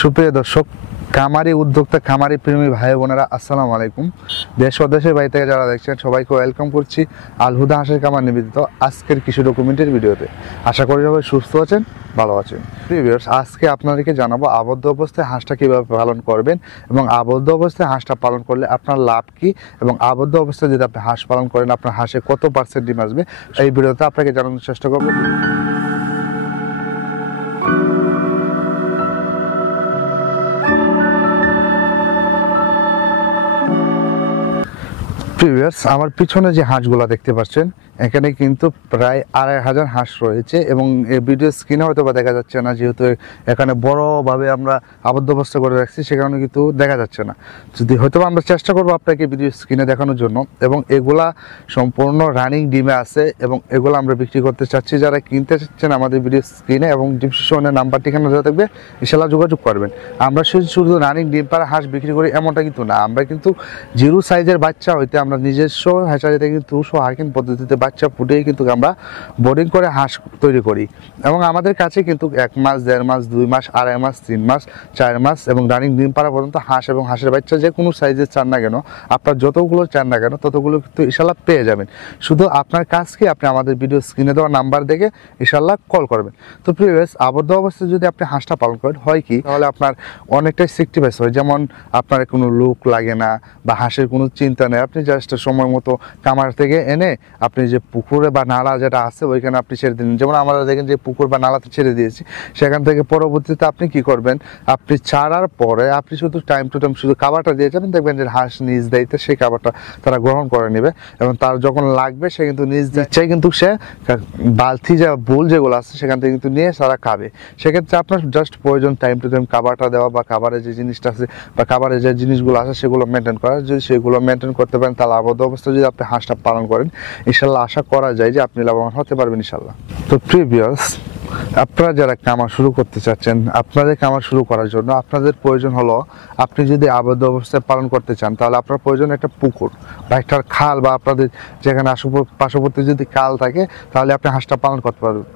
সুপ্রিয় দর্শক, খামারি উদ্যোক্তা, খামারি প্রেমী ভাই বোনেরা, আসসালামু আলাইকুম। দেশ ও দেশের বাইরে থেকে যারা দেখছেন সবাইকে ওয়েলকাম করছি আল হুদা হাঁসের খামার নিবেদিত আজকের কৃষি ডকুমেন্টের ভিডিওতে। আশা করি সবাই সুস্থ আছেন, ভালো আছেন। ভিউয়ার্স, আজকে আপনাদেরকে জানাবো আবদ্ধ অবস্থায় হাঁসটা কীভাবে পালন করবেন এবং আবদ্ধ অবস্থায় হাঁসটা পালন করলে আপনার লাভ কী, এবং আবদ্ধ অবস্থায় যদি আপনি হাঁস পালন করেন আপনার হাঁসে কত % ডিম আসবে, এই ভিডিওতে আপনাকে জানানোর চেষ্টা করবো। ভিউয়ার্স, আমার পিছনে যে হাঁসগুলো দেখতে পাচ্ছেন এখানে কিন্তু প্রায় 2500 হাঁস রয়েছে এবং এই ভিডিও স্ক্রিনে হয়তো বা দেখা যাচ্ছে না, যেহেতু এখানে বড়ভাবে আমরা আবদ্ধ অবস্থা করে রাখছি, সে কারণে কিন্তু দেখা যাচ্ছে না। যদি হয়তো আমরা চেষ্টা করবো আপনাকে ভিডিও স্ক্রিনে দেখানোর জন্য। এবং এগুলা সম্পূর্ণ রানিং ডিমে আছে এবং এগুলো আমরা বিক্রি করতে চাচ্ছি। যারা কিনতে চাচ্ছেন আমাদের ভিডিও স্ক্রিনে এবং ডিসক্রিপশনে নাম্বার ঠিকানা দেওয়া থাকবে, ইনশাআল্লাহ যোগাযোগ করবেন। আমরা শুধু রানিং ডিম পাড়া হাঁস বিক্রি করি এমনটা কিন্তু না, আমরা কিন্তু জিরো সাইজের বাচ্চা হইতে আমরা নিজস্ব হ্যাচারিতে কিন্তু হার্কিং পদ্ধতিতে বাচ্চা ফুটিয়ে কিন্তু আমরা বোর্ডিং করে হাঁস তৈরি করি। এবং আমাদের কাছে কিন্তু 1 মাস, 1.5 মাস, 2 মাস, 2.5 মাস, 3 মাস, 4 মাস এবং রানিং ডিম পাড়া পর্যন্ত হাঁস এবং হাঁসের বাচ্চা যে কোনো সাইজের চান না কেন, আপনার যতগুলো চান না কেন ততগুলো কিন্তু ইনশাল্লাহ পেয়ে যাবেন। শুধু আপনার কাজ কি, আপনি আমাদের ভিডিও স্ক্রিনে দেওয়া নাম্বার দেখে ইনশাল্লাহ কল করবেন। তো প্রিভিয়াস আবদ্ধ অবস্থায় যদি আপনি হাঁসটা পালন করেন হয় কি, তাহলে আপনার অনেকটাই সেক্টিভাইজ হয়। যেমন আপনার কোনো লুক লাগে না বা হাঁসের কোনো চিন্তা নেই, আপনি জাস্ট সময় মতো কামার থেকে এনে আপনি যে পুকুরে বা নালা যেটা আছে ওইখানে আপনি ছেড়ে দিন। যেমন আমরা দেখেন যে পুকুর বা নালাতে ছেড়ে দিয়েছি, সেখান থেকে পরবর্তীতে আপনি কি করবেন, আপনি ছাড়ার পরে আপনি শুধু টাইম টু টাইম শুধু খাবারটা দিয়ে যাবেন, দেখবেন যে হাঁস নিজ দায়িত্বে সেই খাবারটা তারা গ্রহণ করে নেবে এবং তার যখন লাগবে সে কিন্তু নিজ ইচ্ছায় কিন্তু সে বালতি যা বোল যেগুলো আছে সেখান থেকে কিন্তু নিয়ে তারা খাবে। সেক্ষেত্রে আপনার জাস্ট প্রয়োজন টাইম টু টাইম খাবারটা দেওয়া বা খাবারের যে জিনিসটা আছে বা খাবারের যে জিনিসগুলো আছে সেগুলো মেনটেন করা। যদি সেগুলো মেনটেন করতে পারেন তাহলে আবদ্ধ অবস্থায় যদি আপনি হাঁসটা পালন করেন ইনশাল্লাহ আশা করা যায় যে আপনি লাভবান হতে পারবেন ইনশাল্লাহ। তো প্রিভিয়াস আপনারা যারা কামার শুরু করতে চাচ্ছেন, আপনাদের কামার শুরু করার জন্য আপনাদের প্রয়োজন হলো, আপনি যদি আবদ্ধ অবস্থায় পালন করতে চান তাহলে আপনার প্রয়োজন একটা পুকুর বা একটা খাল, বা আপনাদের যেখানে পার্শ্ববর্তী যদি খাল থাকে তাহলে আপনি হাঁসটা পালন করতে পারবেন।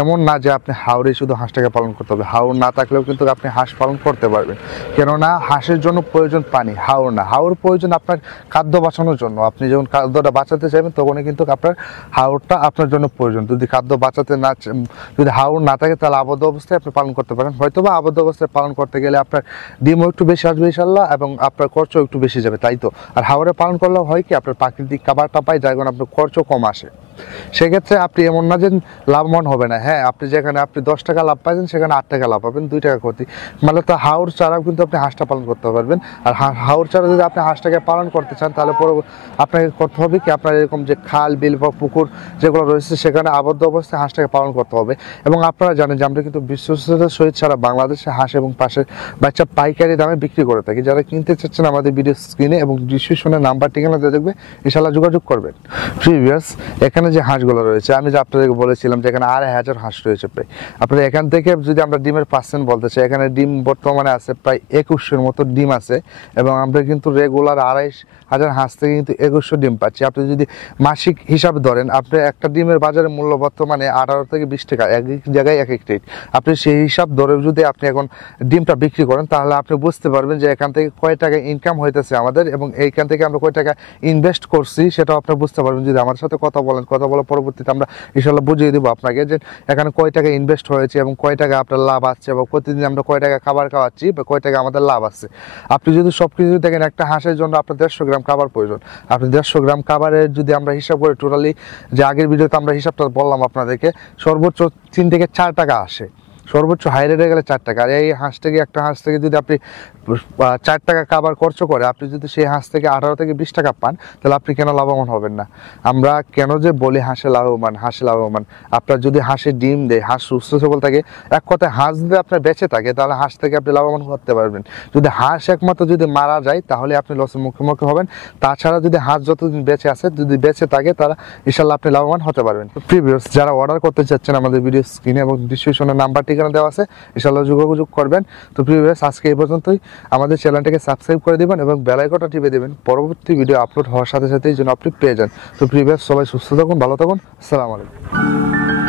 এমন না যে আপনি হাওড়ে শুধু হাঁসটাকে পালন করতে হবে, হাওড় না থাকলেও কিন্তু আপনি হাঁস পালন করতে পারবেন। কেননা হাঁসের জন্য প্রয়োজন পানি, হাওড় না। হাওড় প্রয়োজন আপনার খাদ্য বাঁচানোর জন্য। আপনি যখন খাদ্যটা বাঁচাতে চাইবেন তখনই কিন্তু আপনার হাওড়টা আপনার জন্য প্রয়োজন। যদি খাদ্য বাঁচাতে না, যদি হাওড় না থাকে তাহলে আবদ্ধ অবস্থায় আপনি পালন করতে পারেন। হয়তো বা আবদ্ধ অবস্থায় পালন করতে গেলে আপনার ডিমও একটু বেশি আসবে ইনশাল্লাহ এবং আপনার খরচও একটু বেশি যাবে, তাই তো। আর হাওড়ে পালন করলে হয় কি, আপনার প্রাকৃতিক খাবারটা পাই, যার কারণে আপনার খরচও কম আসে। সেক্ষেত্রে আপনি এমন না যে লাভবান হবে না। হ্যাঁ, আপনি যেখানে আপনি 10 টাকা লাভ পাইছেন সেখানে 8 টাকা লাভ পাবেন, 2 টাকা ক্ষতি। মানে তো হাওড় ছাড়াও কিন্তু আপনি হাঁসটা পালন করতে পারবেন। আর হাওড় ছাড়া যদি আপনি হাঁসটাকে পালন করতে চান তাহলে পরে আপনাকে করতে হবে কি, আপনার এরকম যে খাল, বিল বা পুকুর যেগুলো রয়েছে সেখানে আবদ্ধ অবস্থায় হাঁসটাকে পালন করতে হবে। এবং আপনারা জানেন যে আমরা কিন্তু বিশ্বস্ততার সহিত সারা বাংলাদেশে হাঁস এবং পাশের বাচ্চা পাইকারি দামে বিক্রি করে থাকি। যারা কিনতে চাচ্ছেন আমাদের ভিডিও স্ক্রিনে এবং ডিসক্রিপশনে নাম্বার ঠিকানা দিয়ে দেখবে, ইনশাআল্লাহ যোগাযোগ করবেন। প্রিভিয়াস এখানে যে হাঁসগুলো রয়েছে আমি যে আপনাদেরকে বলেছিলাম যে এখানে 2500 হাঁস রয়েছে প্রায়। আপনারা এখান থেকে যদি আমরা ডিমের % বলতে চাই, এখানে ডিম বর্তমানে আছে প্রায় 2100-এর মতো ডিম আছে এবং আমরা কিন্তু রেগুলার 2500 হাঁস থেকে কিন্তু 2100 ডিম পাচ্ছি। আপনি যদি মাসিক হিসাবে ধরেন, আপনি একটা ডিমের বাজারে মূল্য বর্তমানে 18 থেকে 20 টাকা, এক এক জায়গায় এক এক রেট। আপনি সেই হিসাব ধরে যদি আপনি এখন ডিমটা বিক্রি করেন তাহলে আপনি বুঝতে পারবেন যে এখান থেকে কয় টাকা ইনকাম হইতেছে আমাদের এবং এইখান থেকে আমরা কয় টাকা ইনভেস্ট করছি সেটাও আপনি বুঝতে পারবেন যদি আমার সাথে কথা বলেন। কথা বলার পরবর্তীতে আমরা ইনশাআল্লাহ বুঝিয়ে দেবো আপনাকে যে এখানে কয় টাকা ইনভেস্ট হয়েছে এবং কয় টাকা আপনার লাভ আসছে, বা প্রতিদিন আমরা কয় টাকা খাবার খাওয়াচ্ছি বা কয় টাকা আমাদের লাভ আসছে। আপনি যদি সব কিছু দেখেন, একটা হাঁসের জন্য আপনার 150 গ্রাম খাবার প্রয়োজন। আপনি 150 গ্রাম খাবারের যদি আমরা হিসাব করি, টোটালি যে আগের ভিডিওতে আমরা হিসাবটা বললাম আপনাদেরকে, সর্বোচ্চ 3 থেকে 4 টাকা আসে, সর্বোচ্চ হাই রেটে গেলে 4 টাকা। আর এই হাঁস থেকে, একটা হাঁস থেকে যদি আপনি 4 টাকা খাবার খরচ করে আপনি যদি সেই হাঁস থেকে 18 থেকে 20 টাকা পান তাহলে আপনি কেন লাভবান হবেন না? আমরা কেন যে বলি হাঁসে লাভবান, হাঁসে লাভবান, আপনার যদি হাঁসে ডিম দেয়, হাঁস সুস্থ সবল থাকে, এক কথায় হাঁস যদি আপনার বেঁচে থাকে তাহলে হাঁস থেকে আপনি লাভবান করতে পারবেন। যদি হাঁস একমাত্র যদি মারা যায় তাহলে আপনি লসের মুখোমুখি হবেন। তাছাড়া যদি হাঁস যতদিন বেঁচে আছে, যদি বেঁচে থাকে, তারা ইনশাআল্লাহ আপনি লাভবান হতে পারবেন। প্রিভিয়াস যারা অর্ডার করতে চাচ্ছেন আমাদের ভিডিও স্ক্রিনে এবং ডিসক্রিপশনে নাম্বার ঠিকানা দেওয়া আছে, ইনশাআল্লাহ যোগাযোগ করবেন। তো প্রিভিয়াস আজকে এই পর্যন্তই। আমাদের চ্যানেলটাকে সাবস্ক্রাইব করে দিবেন এবং বেল আইকনটা টিপে দিবেন, পরবর্তী ভিডিও আপলোড হওয়ার সাথে সাথেই যেন আপনি পেয়ে যান। তো প্রিভিয়াস সবাই সুস্থ থাকুন, ভালো থাকুন, আসসালামু আলাইকুম।